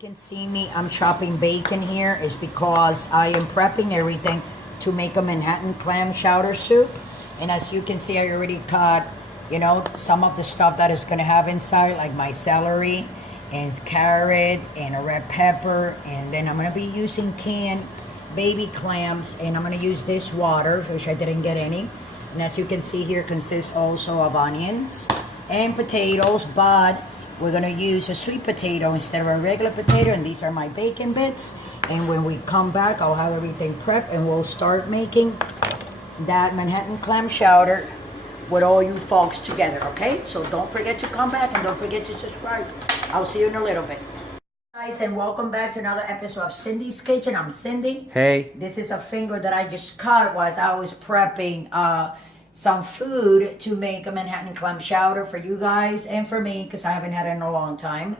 can see me, I'm chopping bacon here is because I am prepping everything to make a Manhattan clam chowder soup. And as you can see, I already cut, you know, some of the stuff that is gonna have inside, like my celery and carrots and a red pepper. And then I'm gonna be using canned baby clams, and I'm gonna use this water, which I didn't get any. And as you can see here, consists also of onions and potatoes, but we're gonna use a sweet potato instead of a regular potato, and these are my bacon bits. And when we come back, I'll have everything prepped and we'll start making that Manhattan clam chowder with all you folks together, okay? So don't forget to come back and don't forget to subscribe. I'll see you in a little bit. Guys, and welcome back to another episode of Cindy's Kitchen. I'm Cindy. Hey. This is a finger that I just cut while I was prepping some food to make a Manhattan clam chowder for you guys and for me, because I haven't had it in a long time.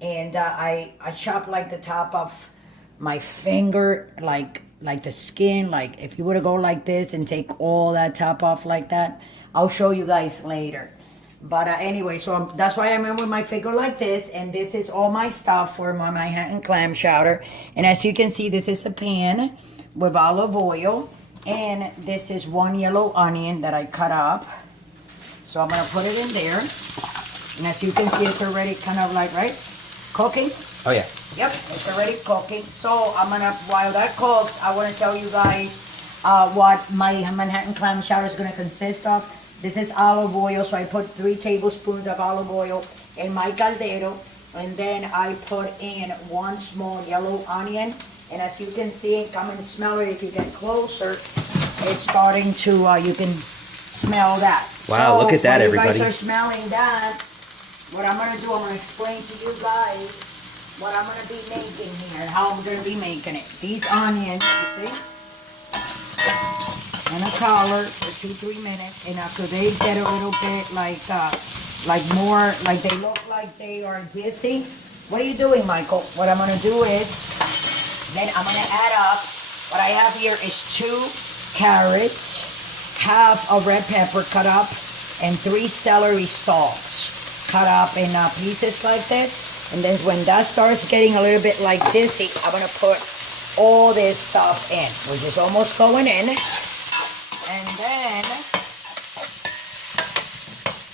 And I chopped like the top of my finger, like the skin. Like if you were to go like this and take all that top off like that, I'll show you guys later. But anyway, so that's why I'm in with my finger like this, and this is all my stuff for my Manhattan clam chowder. And as you can see, this is a pan with olive oil. And this is one yellow onion that I cut up. So I'm gonna put it in there. And as you can see, it's already kind of like, right, cooking. Oh yeah. Yep, it's already cooking. So I'm gonna, while that cooks, I wanna tell you guys what my Manhattan clam chowder is gonna consist of. This is olive oil, so I put 3 tablespoons of olive oil in my caldero. And then I put in 1 small yellow onion. And as you can see, come and smell it if you get closer. It's starting to, you can smell that. Wow, so look at that, everybody. You guys are smelling that. What I'm going to do, I'm going to explain to you guys what I'm going to be making here, how I'm going to be making it. These onions, you see, and a collar for 2-3 minutes. And after they get a little bit like more, like they look like they are dizzy. What are you doing, Michael? What I'm going to do is, then I'm going to add up, what I have here is 2 carrots, half a red pepper cut up, and 3 celery stalks cut up in pieces like this. And then when that starts getting a little bit like this, I'm going to put all this stuff in, which is almost going in. And then,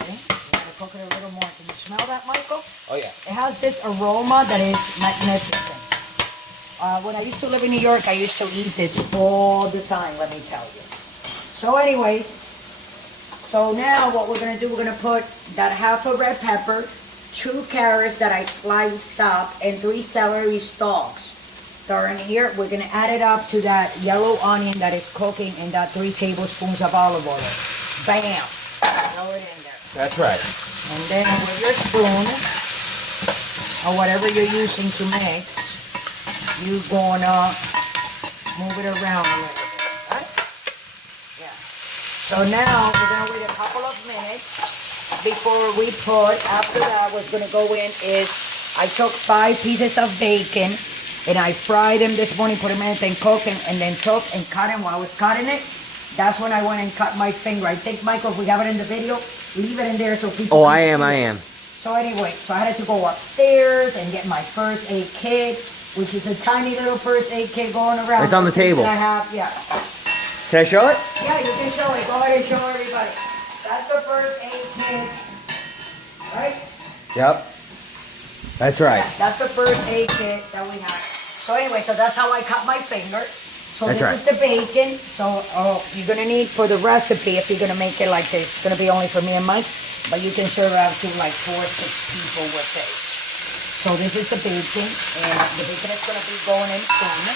see, you got to cook it a little more. Can you smell that, Michael? Oh yeah. It has this aroma that is magnificent. When I used to live in New York, I used to eat this all the time, let me tell you. So anyways, so now what we're going to do, we're going to put that half a red pepper, 2 carrots that I sliced up, and 3 celery stalks that are in here. We're going to add it up to that yellow onion that is cooking in that 3 tablespoons of olive oil. Bam! Throw it in there. That's right. And then with your spoon, or whatever you're using to mix, you're gonna move it around a little bit, right? Yeah. So now we're gonna wait a couple of minutes before we put, after that what's gonna go in is, I took 5 pieces of bacon and I fried them this morning, put them in and cooked them, and then took and cut them. While I was cutting it, that's when I went and cut my finger. I think, Michael, if we have it in the video, leave it in there so people Oh, can I see am. So anyway, so I had to go upstairs and get my first aid kit, which is a tiny little first aid kit going around. It's on the table. I have, yeah. Can I show it? Yeah, you can show it. Go ahead and show everybody. That's the first aid kit, right? Yep. That's right. Yeah, that's the first aid kit that we have. So anyway, so that's how I cut my finger. So That's this is the bacon. So you're gonna need, for the recipe, if you're gonna make it like this, it's gonna be only for me and Mike, but you can serve out to like 4 or 6 people with it. So this is the bacon, and the bacon is going to be going in soon.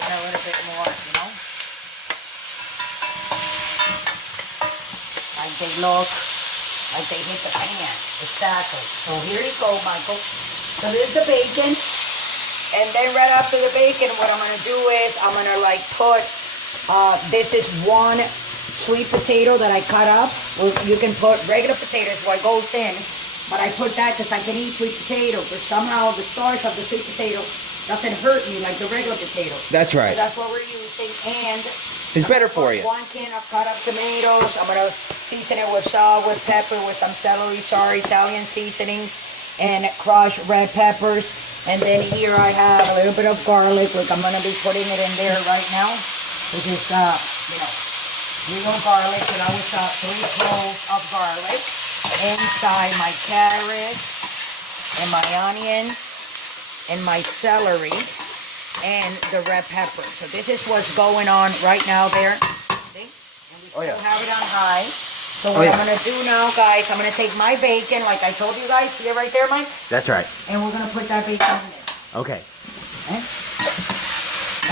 Get a little bit more, you know. Like they look, like they hit the pan. Exactly. So here you go, Michael. So there's the bacon. And then right after the bacon, what I'm going to do is, I'm going to like put, this is 1 sweet potato that I cut up. You can put regular potatoes what goes in, but I put that because I can eat sweet potato, but somehow the starch of the sweet potato doesn't hurt me like the regular potato. That's right. So that's what we're using. And It's better for you. 1 can of cut up tomatoes. I'm gonna season it with salt, with pepper, with some celery, Italian seasonings, and crushed red peppers. And then here I have a little bit of garlic. Look, I'm gonna be putting it in there right now. This is, real garlic. So that was 3 cloves of garlic. Inside my carrots and my onions and my celery and the red pepper. So this is what's going on right now there. See? And we still have it on high. So what I'm going to do now, guys, I'm going to take my bacon, like I told you guys. See it right there, Mike? That's right. And we're going to put that bacon in there. Okay. Okay?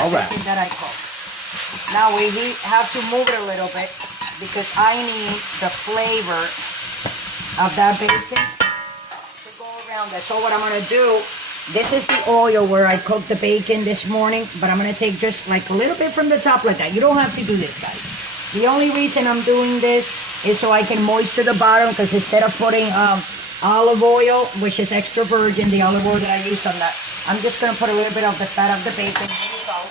All right. That I cook. Now we have to move it a little bit because I need the flavor of that bacon to go around that. So what I'm going to do, this is the oil where I cooked the bacon this morning, but I'm going to take just like a little bit from the top like that. You don't have to do this, guys. The only reason I'm doing this is so I can moisture the bottom, because instead of putting olive oil, which is extra virgin, the olive oil that I use on that, I'm just going to put a little bit of the fat of the bacon. Here you go.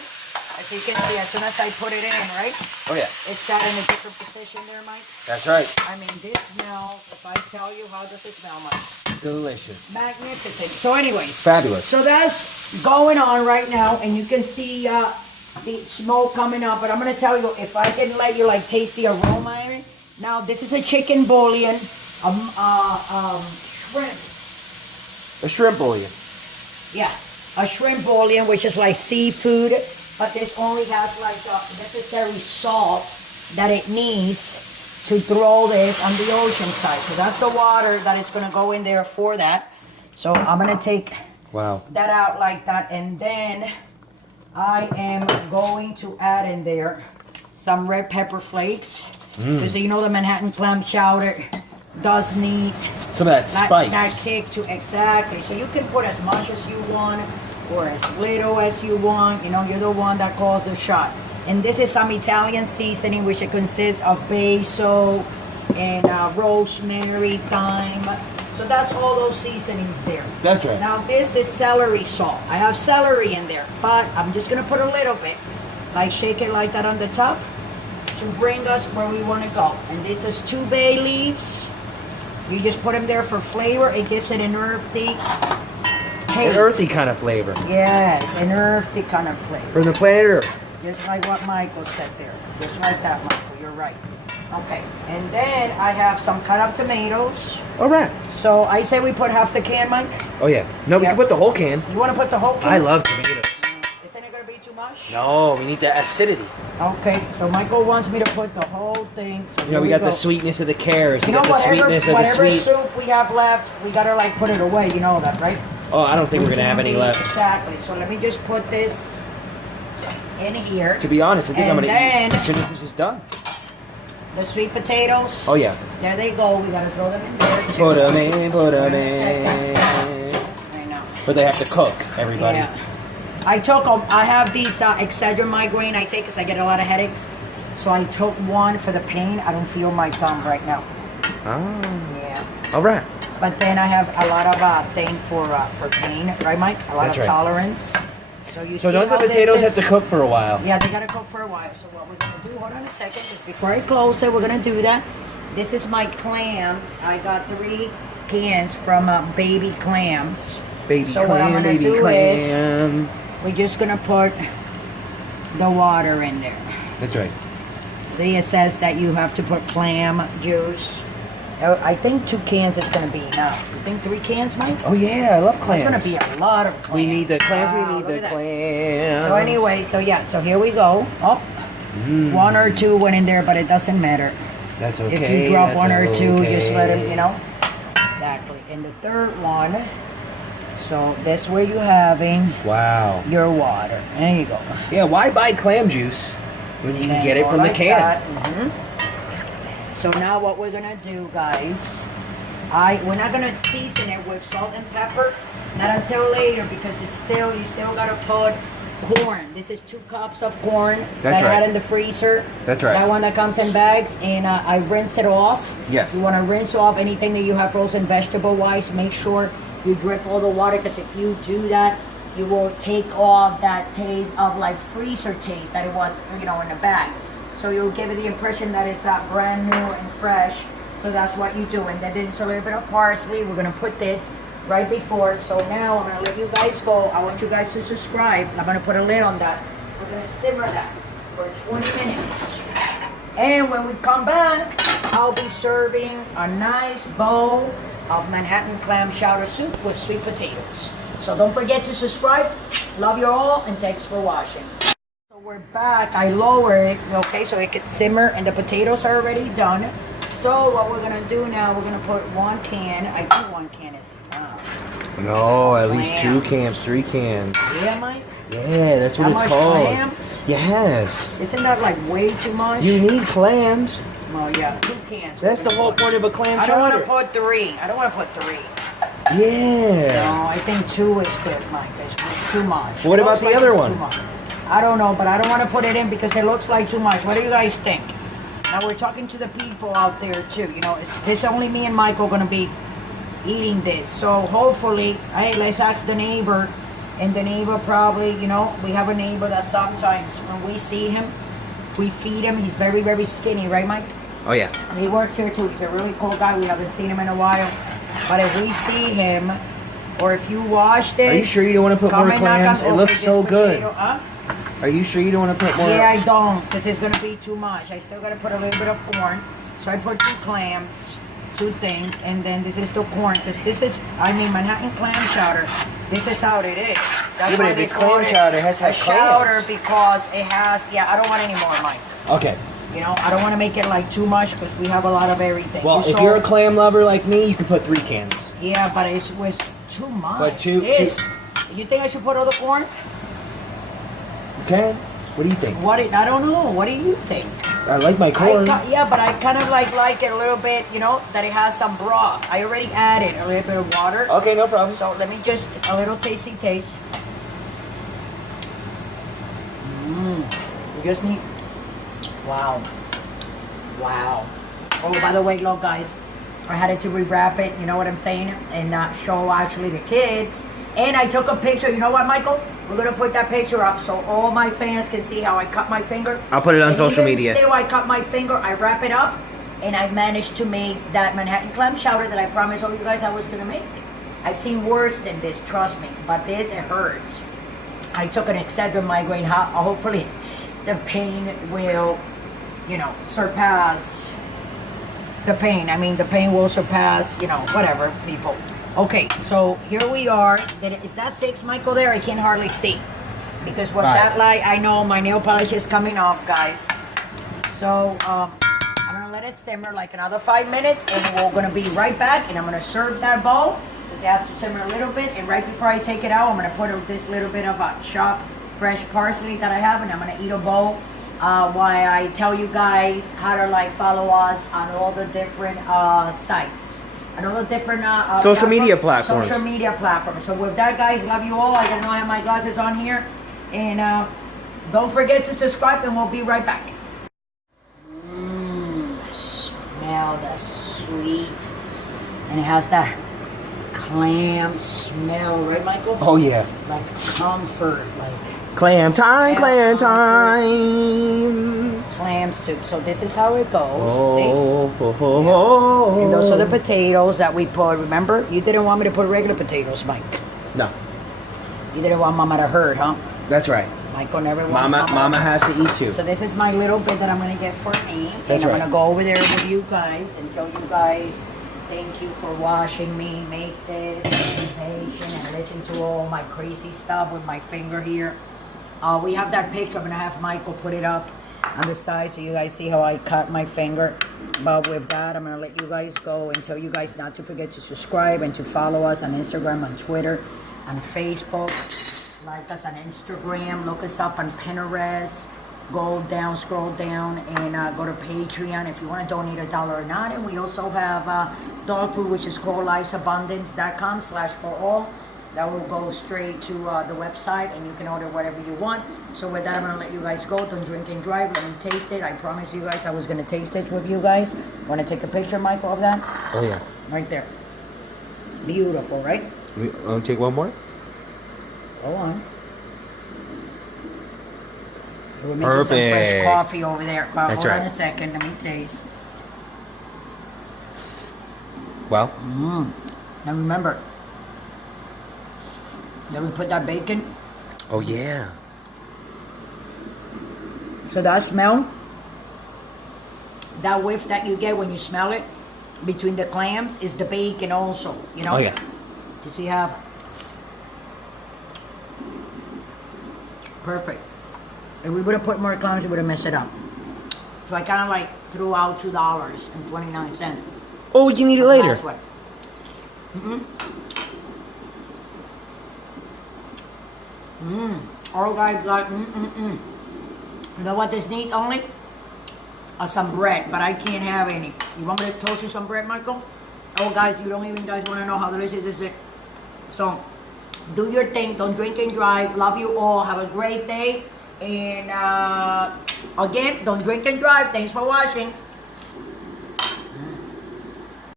As you can see, as soon as I put it in, right? Oh, yeah. It's sat in a different position there, Mike. That's right. I mean, this smells, if I tell you, how does it smell, Mike? Delicious. Magnificent. So anyways. Fabulous. So that's going on right now, and you can see the smoke coming up. But I'm going to tell you, if I can let you like taste the aroma in it. Now, this is a chicken bullion, shrimp. A shrimp bullion. Yeah, a shrimp bullion, which is like seafood, but this only has like the necessary salt that it needs to throw this on the ocean side. So that's the water that is going to go in there for that. So I'm going to take that out like that, and then I am going to add in there some red pepper flakes, because you know the Manhattan clam chowder does need some of that spice. That kick to, exactly. So you can put as much as you want or as little as you want. You know, you're the one that calls the shot. And this is some Italian seasoning, which it consists of basil and rosemary, thyme. So that's all those seasonings there. That's right. Now this is celery salt. I have celery in there, but I'm just gonna put a little bit, like shake it like that on the top to bring us where we want to go. And this is 2 bay leaves. You just put them there for flavor. It gives it an earthy taste. An earthy kind of flavor. Yes, an earthy kind of flavor. From the planet Earth. Just like what Michael said there. Just like that, Michael. You're right. Okay. And then I have some cut up tomatoes. All right. So I say we put half the can, Mike. Oh, yeah. No, we can put the whole can. You want to put the whole can? I love tomatoes. Isn't it going to be too much? No, we need that acidity. Okay, so Michael wants me to put the whole thing. So you know, we got the sweetness of the carrots. You We know, got the sweetness of the whatever sweet. soup we have left, we got to like put it away. You know that, right? Oh, I don't think we're going to have any left. Exactly. So let me just put this in here. To be honest, I think I'm going to then eat as soon as this is done. The sweet potatoes. Oh, yeah. There they go. We got to throw them in there too. Put them in, put them in. I know. But they have to cook, everybody. Yeah. I have these Excedrin migraine I take because I get a lot of headaches. So I took one for the pain. I don't feel my thumb right now. Oh. Yeah. All right. But then I have a lot of thing for pain, right, Mike? A lot That's of right. tolerance. So you So see don't the how this potatoes is? have to cook for a while? Yeah, they gotta cook for a while. So what we're gonna do? Hold on a second. Just before I close it, we're gonna do that. This is my clams. I got 3 cans from Baby Clams. Baby So what I'm clam, gonna baby do clam. We're just gonna put the water in there. That's right. See, it says that you have to put clam juice. I think 2 cans is going to be enough. You think 3 cans, Mike? Oh, yeah, I love clams. It's going to be a lot of clams. We need the clams, Wow, we need look the at that. clams. So anyway, so here we go. Oh, 1 or 2 went in there, but it doesn't matter. That's okay. If you drop that's 1 or 2, okay. just let them, you know. Exactly. And the third one, so that's where you're having Wow. your water. There you go. Yeah, why buy clam juice when you can get it go from the like can? that. So now what we're gonna do, guys, we're not gonna season it with salt and pepper, not until later, because you still gotta put corn. This is 2 cups of corn that I had in the freezer. That's right. That one that comes in bags, and I rinse it off. Yes. You wanna rinse off anything that you have frozen vegetable-wise. Make sure you drip all the water, because if you do that, you will take off that taste of like freezer taste that it was, you know, in the bag. so you'll give it the impression that it's brand new and fresh. So that's what you do. And then there's a little bit of parsley. We're gonna put this right before. So now I'm gonna let you guys go. I want you guys to subscribe. I'm gonna put a lid on that. We're gonna simmer that for 20 minutes. And when we come back, I'll be serving a nice bowl of Manhattan clam chowder soup with sweet potatoes. So don't forget to subscribe. Love you all, and thanks for watching. So we're back. I lower it, okay, so it can simmer, and the potatoes are already done. So what we're gonna do now, we're gonna put 1 can. I think 1 can is enough. No, at least 2 Clams. cans, 3 cans. Yeah, Mike? Yeah, that's what How it's much called. clams? Yes. Isn't that like way too much? You need clams. Well, yeah, 2 cans. That's the whole point of a clam I don't want chowder. to put 3. I don't want to put 3. Yeah. No, I think 2 is good, Mike. It's too much. What It about looks the like other it's one? too much. I don't know, but I don't want to put it in because it looks like too much. What do you guys think? Now we're talking to the people out there too. You know, this only me and Michael gonna be eating this. So hopefully, hey, let's ask the neighbor. And the neighbor probably, you know, we have a neighbor that sometimes when we see him, we feed him. He's very, very skinny, right, Mike? Oh yeah. He works here too. He's a really cool guy. We haven't seen him in a while. But if we see him, or if you wash this, Are you sure you don't want to put come more and knock on- clams? It okay, looks this so good. potato- huh? Are you sure you don't want to put more? Yeah, I don't, because it's going to be too much. I still got to put a little bit of corn. So I put 2 clams, 2 things, and then this is the corn. Because this is, I mean, Manhattan clam chowder. This is how it is. That's Yeah, but why if they it's call clam chowder, it has to a have chowder clams. because it has, yeah, I don't want any more, Mike. Okay. You know, I don't want to make it like too much because we have a lot of everything. Well, if you're a clam lover like me, you can put 3 cans. Yeah, but it was too much. But two- You think I should put all the corn? Okay. What do you think? I don't know. What do you think? I like my corn. Yeah, but I kind of like it a little bit, you know, that it has some broth. I already added a little bit of water. Okay, no problem. So let me just, a little tasty taste. You just need, wow. Wow. Oh, by the way, look, guys, I had to rewrap it, you know what I'm saying? And show actually the kids. And I took a picture. You know what, Michael? We're going to put that picture up so all my fans can see how I cut my finger. I'll put it on And social even media. Still, I cut my finger, I wrap it up, and I managed to make that Manhattan clam chowder that I promised all you guys I was going to make. I've seen worse than this, trust me. But this, it hurts. I took an Excedrin migraine. Hopefully, the pain will, you know, surpass the pain. I mean, the pain will surpass, you know, whatever, people. Okay, so here we are. Is that 6, Michael, there? I can hardly see. Because with 5. that light, I know my nail polish is coming off, guys. So, I'm going to let it simmer like another 5 minutes. And we're going to be right back. And I'm going to serve that bowl. Just has to simmer a little bit. And right before I take it out, I'm going to put this little bit of chopped fresh parsley that I have. And I'm going to eat a bowl. While I tell you guys how to follow us on all the different sites. And all the different Social media platforms. Social media platforms. So with that, guys, love you all. I don't know I have my glasses on here. And don't forget to subscribe, and we'll be right back. Smell the sweet. And it has that clam smell, right, Michael? Oh yeah. Like comfort, like Clam time, Yeah, clam comfort. time. clam soup. So this is how it goes. Oh, See? ho, ho, ho. And those are the potatoes that we put. Remember, you didn't want me to put regular potatoes, Mike. No, You didn't want Mama to hurt, huh? that's right. Michael never wants Mama to has to eat too. So this is my little bit that I'm gonna get for me. That's and I'm right. gonna go over there with you guys and tell you guys thank you for watching me make this and be patient and listen to all my crazy stuff with my finger here. We have that picture. I'm gonna have Michael put it up on the side so you guys see how I cut my finger. But with that, I'm gonna let you guys go and tell you guys not to forget to subscribe and to follow us on Instagram, on Twitter, on Facebook. Like us on Instagram, look us up on Pinterest. Go down, scroll down, and go to Patreon if you want to donate $1 or not. And we also have dog food, which is called lifeabundance.com/for-all. That will go straight to the website, and you can order whatever you want. So with that, I'm going to let you guys go. Don't drink and drive. Let me taste it. I promised you guys I was going to taste it with you guys. Want to take a picture, Michael, of that? Oh yeah. Right there. Beautiful, right? Want to take one more? Go on. We're making some fresh Perfect. coffee over there. But That's hold on right. a second. Let me taste. Well, Now remember, then we put that bacon. oh yeah. So that smell, that whiff that you get when you smell it between the clams is the bacon also, you know? Oh yeah. You see how? Perfect. If we would have put more clams, we would have messed it up. So I kind of like threw out $2.29. Oh, we can eat it later. Last one. All guys like, You know what this needs only? Some bread, but I can't have any. You want me to toast you some bread, Michael? Oh guys, you don't even guys want to know how delicious this is. So, do your thing. Don't drink and drive. Love you all. Have a great day. And again, don't drink and drive. Thanks for watching.